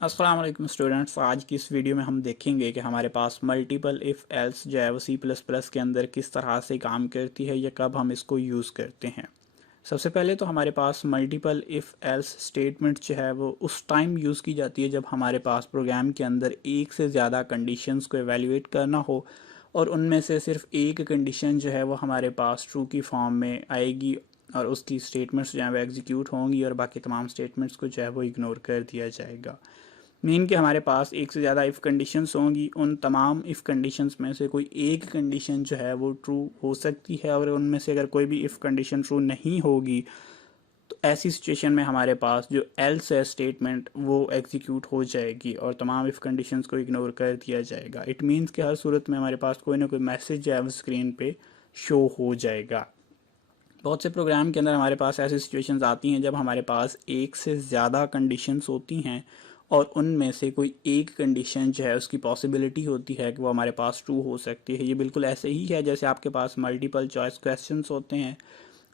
अस्सलाम वालेकुम स्टूडेंट्स। आज की इस वीडियो में हम देखेंगे कि हमारे पास मल्टीपल इफ़ एल्स जो है वो सी प्लस प्लस के अंदर किस तरह से काम करती है या कब हम इसको यूज़ करते हैं। सबसे पहले तो हमारे पास मल्टीपल इफ़ एल्स स्टेटमेंट जो है वो उस टाइम यूज़ की जाती है जब हमारे पास प्रोग्राम के अंदर एक से ज़्यादा कंडीशंस को एवेल्यूएट करना हो और उनमें से सिर्फ एक कंडीशन जो है वो हमारे पास ट्रू की फॉर्म में आएगी और उसकी स्टेटमेंट्स जो है वो एग्जीक्यूट होंगी और बाकी तमाम स्टेटमेंट्स को जो है वो इग्नोर कर दिया जाएगा। मीन कि हमारे पास एक से ज़्यादा इफ़ कंडीशंस होंगी, उन तमाम इफ़ कंडीशंस में से कोई एक कंडीशन जो है वो ट्रू हो सकती है और उनमें से अगर कोई भी इफ़ कंडीशन ट्रू नहीं होगी तो ऐसी सिचुएशन में हमारे पास जो एल्स है स्टेटमेंट वो एग्जीक्यूट हो जाएगी और तमाम इफ़ कंडीशंस को इग्नोर कर दिया जाएगा। इट मीन्स कि हर सूरत में हमारे पास कोई ना कोई मैसेज जो है वो स्क्रीन पे शो हो जाएगा। बहुत से प्रोग्राम के अंदर हमारे पास ऐसी सिचुएशंस आती हैं जब हमारे पास एक से ज़्यादा कंडीशंस होती हैं और उनमें से कोई एक कंडीशन जो है उसकी पॉसिबिलिटी होती है कि वो हमारे पास ट्रू हो सकती है। ये बिल्कुल ऐसे ही है जैसे आपके पास मल्टीपल चॉइस क्वेश्चंस होते हैं,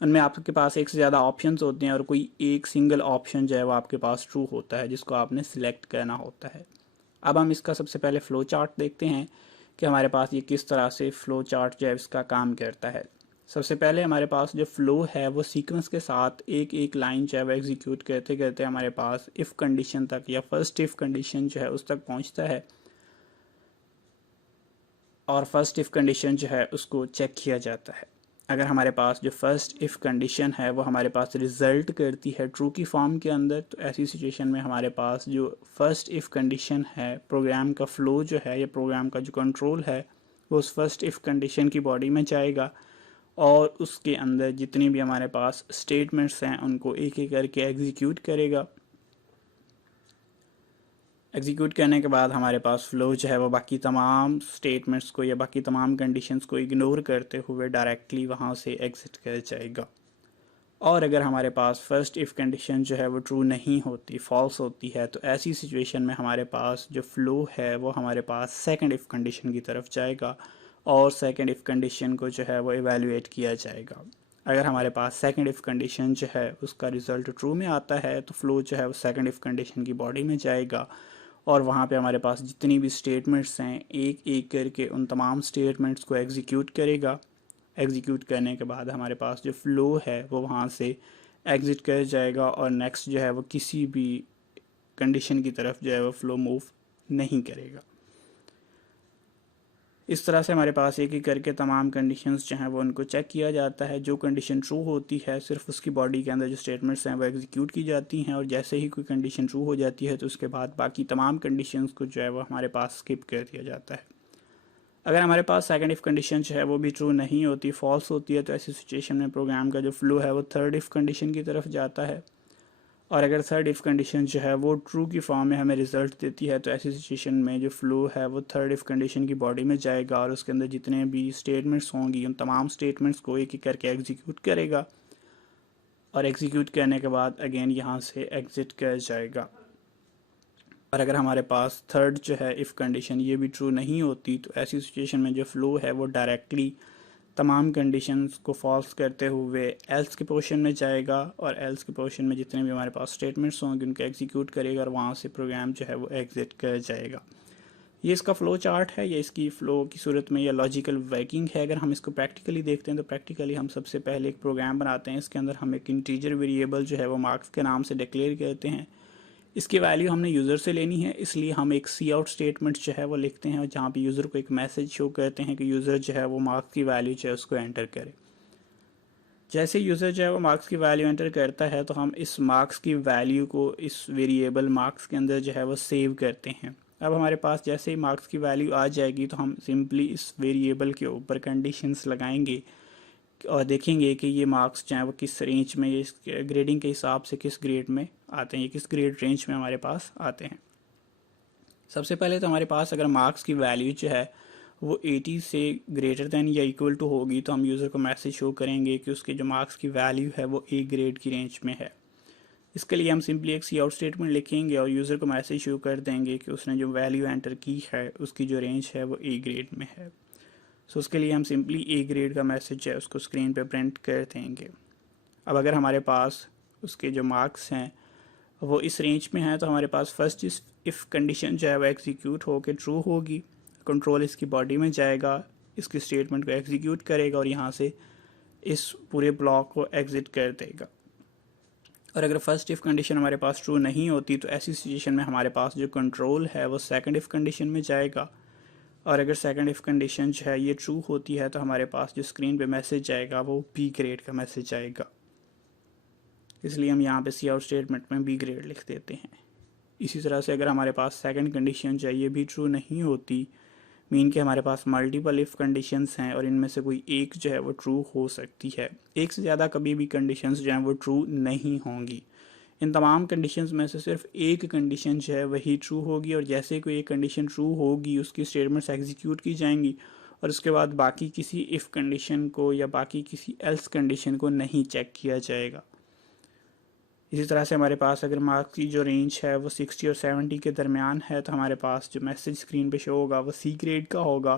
उनमें आपके पास एक से ज़्यादा ऑप्शंस होते हैं और कोई एक सिंगल ऑप्शन जो है वो आपके पास ट्रू होता है जिसको आपने सिलेक्ट करना होता है। अब हम इसका सबसे पहले फ़्लो चार्ट देखते हैं कि हमारे पास ये किस तरह से फ़्लो चार्ट जो है इसका काम करता है। सबसे पहले हमारे पास जो फ़्लो है वो सीक्वेंस के साथ एक एक लाइन जो है वो एग्जीक्यूट करते करते हमारे पास इफ़ कंडीशन तक या फर्स्ट इफ़ कंडीशन जो है उस तक पहुंचता है और फर्स्ट इफ़ कंडीशन जो है उसको चेक किया जाता है। अगर हमारे पास जो फर्स्ट इफ़ कंडीशन है वो हमारे पास रिज़ल्ट करती है ट्रू की फॉर्म के अंदर, तो ऐसी सिचुएशन में हमारे पास जो फर्स्ट इफ़ कंडीशन है प्रोग्राम का फ़्लो जो है या प्रोग्राम का जो कंट्रोल है वो उस फर्स्ट इफ़ कंडीशन की बॉडी में जाएगा और उसके अंदर जितनी भी हमारे पास स्टेटमेंट्स हैं उनको एक एक करके एग्जीक्यूट करेगा। एग्जीक्यूट करने के बाद हमारे पास फ़्लो जो है वो बाकी तमाम स्टेटमेंट्स को या बाकी तमाम कंडीशंस को इग्नोर करते हुए डायरेक्टली वहाँ से एग्ज़िट कर जाएगा। और अगर हमारे पास फर्स्ट इफ़ कंडीशन जो है वो ट्रू नहीं होती, फॉल्स होती है, तो ऐसी सिचुएशन में हमारे पास जो फ़्लो है वो हमारे पास सेकंड इफ़ कंडीशन की तरफ जाएगा और सेकंड इफ़ कंडीशन को जो है वो इवेलुएट किया जाएगा। अगर हमारे पास सेकंड इफ़ कंडीशन जो है उसका रिज़ल्ट ट्रू में आता है तो फ़्लो जो है वो सेकंड इफ़ कंडीशन की बॉडी में जाएगा और वहाँ पे हमारे पास जितनी भी स्टेटमेंट्स हैं एक एक करके उन तमाम स्टेटमेंट्स को एग्जीक्यूट करेगा। एग्जीक्यूट करने के बाद हमारे पास जो फ़्लो है वो वहाँ से एग्ज़िट कर जाएगा और नेक्स्ट जो है वो किसी भी कंडीशन की तरफ जो है वो फ़्लो मूव नहीं करेगा। इस तरह से हमारे पास एक एक करके तमाम कंडीशंस जो हैं वो उनको चेक किया जाता है। जो कंडीशन ट्रू होती है सिर्फ उसकी बॉडी के अंदर जो स्टेटमेंट्स हैं वो एग्जीक्यूट की जाती हैं और जैसे ही कोई कंडीशन ट्रू हो जाती है तो उसके बाद बाकी तमाम कंडीशंस को जो है वो हमारे पास स्किप कर दिया जाता है। अगर हमारे पास सेकंड इफ़ कंडीशन जो है वो भी ट्रू नहीं होती, फॉल्स होती है, तो ऐसी सिचुएशन में प्रोग्राम का जो फ़्लो है वो थर्ड इफ़ कंडीशन की तरफ जाता है और अगर थर्ड इफ़ कंडीशन जो है वो ट्रू की फॉर्म में हमें रिज़ल्ट देती है तो ऐसी सिचुएशन में जो फ़्लो है वो थर्ड इफ़ कंडीशन की बॉडी में जाएगा और उसके अंदर जितने भी स्टेटमेंट्स होंगी उन तमाम स्टेटमेंट्स को एक एक करके एग्जीक्यूट करेगा और एग्जीक्यूट करने के बाद अगेन यहाँ से एग्ज़िट कर जाएगा। और अगर हमारे पास थर्ड जो है इफ़ कंडीशन ये भी ट्रू नहीं होती तो ऐसी सिचुएशन में जो फ़्लो है वो डायरेक्टली तमाम कंडीशंस को फॉल्स करते हुए एल्स के पोर्शन में जाएगा और एल्स के पोर्शन में जितने भी हमारे पास स्टेटमेंट्स होंगे उनको एग्जीक्यूट करेगा और वहाँ से प्रोग्राम जो है वो एग्जिट कर जाएगा। ये इसका फ़्लो चार्ट है या इसकी फ़्लो की सूरत में या लॉजिकल वर्किंग है। अगर हम इसको प्रैक्टिकली देखते हैं तो प्रैक्टिकली हम सबसे पहले एक प्रोग्राम बनाते हैं। इसके अंदर हम एक इंटीजर वेरिएबल जो है वो मार्क्स के नाम से डिक्लेयर करते हैं। इसकी वैल्यू हमने यूज़र से लेनी है, इसलिए हम एक सी आउट स्टेटमेंट जो है वो लिखते हैं और जहाँ पे यूज़र को एक मैसेज शो करते हैं कि यूज़र जो है वो मार्क्स की वैल्यू जो है उसको एंटर करे। जैसे यूज़र जो है वो मार्क्स की वैल्यू एंटर करता है तो हम इस मार्क्स की वैल्यू को इस वेरिएबल मार्क्स के अंदर जो है वो सेव करते हैं। अब हमारे पास जैसे ही मार्क्स की वैल्यू आ जाएगी तो हम सिंपली इस वेरिएबल के ऊपर कंडीशंस लगाएंगे और देखेंगे कि ये मार्क्स जो हैं वो किस रेंज में, ये ग्रेडिंग के हिसाब से किस ग्रेड में आते हैं, ये किस ग्रेड रेंज में हमारे पास आते हैं। सबसे पहले तो हमारे पास अगर मार्क्स की वैल्यू जो है वो 80 से ग्रेटर दैन या इक्वल टू होगी तो हम यूज़र को मैसेज शो करेंगे कि उसके जो मार्क्स की वैल्यू है वो ए ग्रेड की रेंज में है। इसके लिए हम सिंपली एक सी आउट स्टेटमेंट लिखेंगे और यूज़र को मैसेज शो कर देंगे कि उसने जो वैल्यू एंटर की है उसकी जो रेंज है वो ए ग्रेड में है। सो उसके लिए हम सिंपली ए ग्रेड का मैसेज है उसको स्क्रीन पे प्रिंट कर देंगे। अब अगर हमारे पास उसके जो मार्क्स हैं वो इस रेंज में है तो हमारे पास फर्स्ट इफ़ कंडीशन जो है वो एग्जीक्यूट होकर ट्रू होगी, कंट्रोल इसकी बॉडी में जाएगा, इसकी स्टेटमेंट को एग्जीक्यूट करेगा और यहाँ से इस पूरे ब्लॉक को एग्जिट कर देगा। और अगर फर्स्ट इफ़ कंडीशन हमारे पास ट्रू नहीं होती तो ऐसी सिचुएशन में हमारे पास जो कंट्रोल है वो सेकंड इफ़ कंडीशन में जाएगा, और अगर सेकंड इफ़ कंडीशन जो है ये ट्रू होती है तो हमारे पास जो स्क्रीन पे मैसेज जाएगा वो बी ग्रेड का मैसेज आएगा। इसलिए हम यहाँ पे सी आउट स्टेटमेंट में बी ग्रेड लिख देते हैं। इसी तरह से अगर हमारे पास सेकंड कंडीशन जो है ये भी ट्रू नहीं होती, मीन कि हमारे पास मल्टीपल इफ़ कंडीशंस हैं और इनमें से कोई एक जो है वो ट्रू हो सकती है, एक से ज़्यादा कभी भी कंडीशंस जो हैं वो ट्रू नहीं होंगी। इन तमाम कंडीशंस में से सिर्फ एक कंडीशन जो है वही ट्रू होगी, और जैसे कोई एक कंडीशन ट्रू होगी उसकी स्टेटमेंट्स एग्जीक्यूट की जाएंगी और उसके बाद बाकी किसी इफ़ कंडीशन को या बाकी किसी एल्स कंडीशन को नहीं चेक किया जाएगा। इसी तरह से हमारे पास अगर मार्क्स की जो रेंज है वो 60 और 70 के दरमियान है तो हमारे पास जो मैसेज स्क्रीन पे शो होगा वो सी ग्रेड का होगा।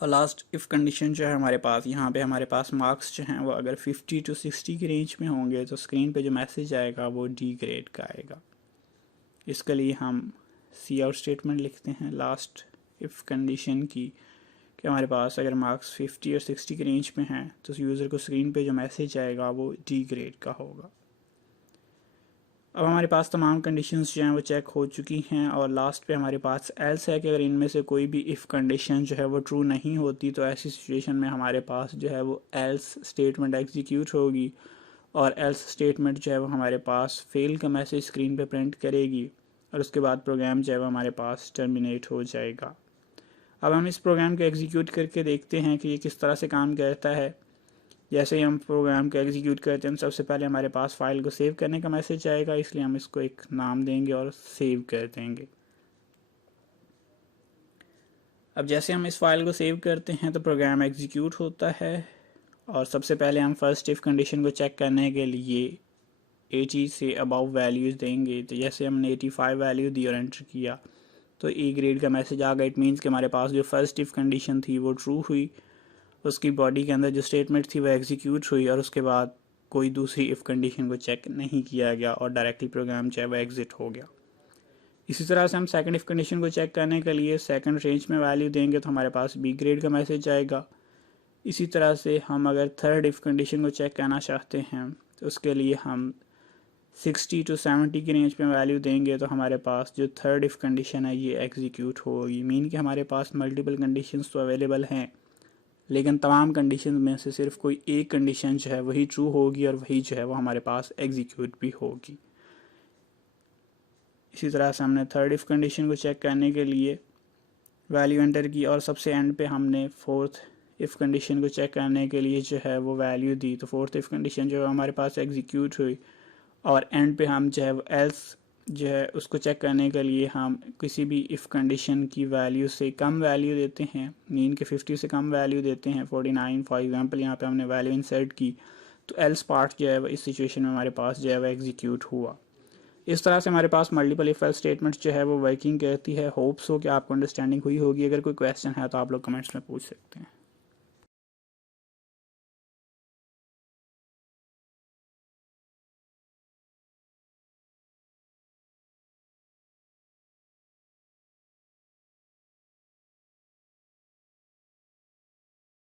और लास्ट इफ़ कंडीशन जो है हमारे पास यहाँ पे हमारे पास मार्क्स जो हैं वो अगर 50 to 60 की रेंज में होंगे तो स्क्रीन पे जो मैसेज आएगा वो डी ग्रेड का आएगा। इसके लिए हम सी आउट स्टेटमेंट लिखते हैं लास्ट इफ़ कंडीशन की कि हमारे पास अगर मार्क्स 50 और 60 की रेंज में हैं तो यूज़र को स्क्रीन पे जो मैसेज आएगा वो डी ग्रेड का होगा। अब हमारे पास तमाम कंडीशंस जो हैं वो चेक हो चुकी हैं और लास्ट पे हमारे पास एल्स है कि अगर इनमें से कोई भी इफ़ कंडीशन जो है वो ट्रू नहीं होती तो ऐसी सिचुएशन में हमारे पास जो है वो एल्स स्टेटमेंट एग्जीक्यूट होगी और एल्स स्टेटमेंट जो है वो हमारे पास फेल का मैसेज स्क्रीन पे प्रिंट करेगी और उसके बाद प्रोग्राम जो है वो हमारे पास टर्मिनेट हो जाएगा। अब हम इस प्रोग्राम को एग्जीक्यूट करके देखते हैं कि ये किस तरह से काम करता है। जैसे ही हम प्रोग्राम को एग्जीक्यूट करते हैं सबसे पहले हमारे पास फाइल को सेव करने का मैसेज आएगा, इसलिए हम इसको एक नाम देंगे और सेव कर देंगे। अब जैसे हम इस फाइल को सेव करते हैं तो प्रोग्राम एग्जीक्यूट होता है और सबसे पहले हम फर्स्ट इफ़ कंडीशन को चेक करने के लिए 80 से अबव वैल्यूज़ देंगे। तो जैसे हमने 85 वैल्यू दी और एंटर किया तो ए ग्रेड का मैसेज आ गया। इट मीन्स कि हमारे पास जो फर्स्ट इफ़ कंडीशन थी वो ट्रू हुई, उसकी बॉडी के अंदर जो स्टेटमेंट थी वो एग्जीक्यूट हुई और उसके बाद कोई दूसरी इफ़ कंडीशन को चेक नहीं किया गया और डायरेक्टली प्रोग्राम जो है वो एग्जिट हो गया। इसी तरह से हम सेकंड इफ़ कंडीशन को चेक करने के लिए सेकंड रेंज में वैल्यू देंगे तो हमारे पास बी ग्रेड का मैसेज आएगा। इसी तरह से हम अगर थर्ड इफ़ कंडीशन को चेक करना चाहते हैं तो उसके लिए हम 60 to 70 की रेंज में वैल्यू देंगे तो हमारे पास जो थर्ड इफ़ कंडीशन है ये एग्जीक्यूट होगी। मीन कि हमारे पास मल्टीपल कंडीशंस तो अवेलेबल हैं लेकिन तमाम कंडीशन में से सिर्फ कोई एक कंडीशन जो है वही ट्रू होगी और वही जो है वो हमारे पास एग्जीक्यूट भी होगी। इसी तरह से हमने थर्ड इफ़ कंडीशन को चेक करने के लिए वैल्यू एंटर की और सबसे एंड पे हमने फोर्थ इफ़ कंडीशन को चेक करने के लिए जो है वो वैल्यू दी। तो फोर्थ इफ़ कंडीशन जो है हमारे पास एग्जीक्यूट हुई और एंड पे हम जो है वो एल्स जो है उसको चेक करने के लिए हम किसी भी इफ़ कंडीशन की वैल्यू से कम वैल्यू देते हैं, मीन के 50 से कम वैल्यू देते हैं, 49 फॉर एग्जांपल यहाँ पे हमने वैल्यू इंसर्ट की तो एल्स पार्ट जो है वो इस सिचुएशन में हमारे पास जो है वो एग्जीक्यूट हुआ। इस तरह से हमारे पास मल्टीपल इफ एल्स स्टेटमेंट्स जो है वो वर्किंग करती है। होप्स हो कि आपको अंडरस्टैंडिंग हुई होगी। अगर कोई क्वेश्चन है तो आप लोग कमेंट्स में पूछ सकते हैं।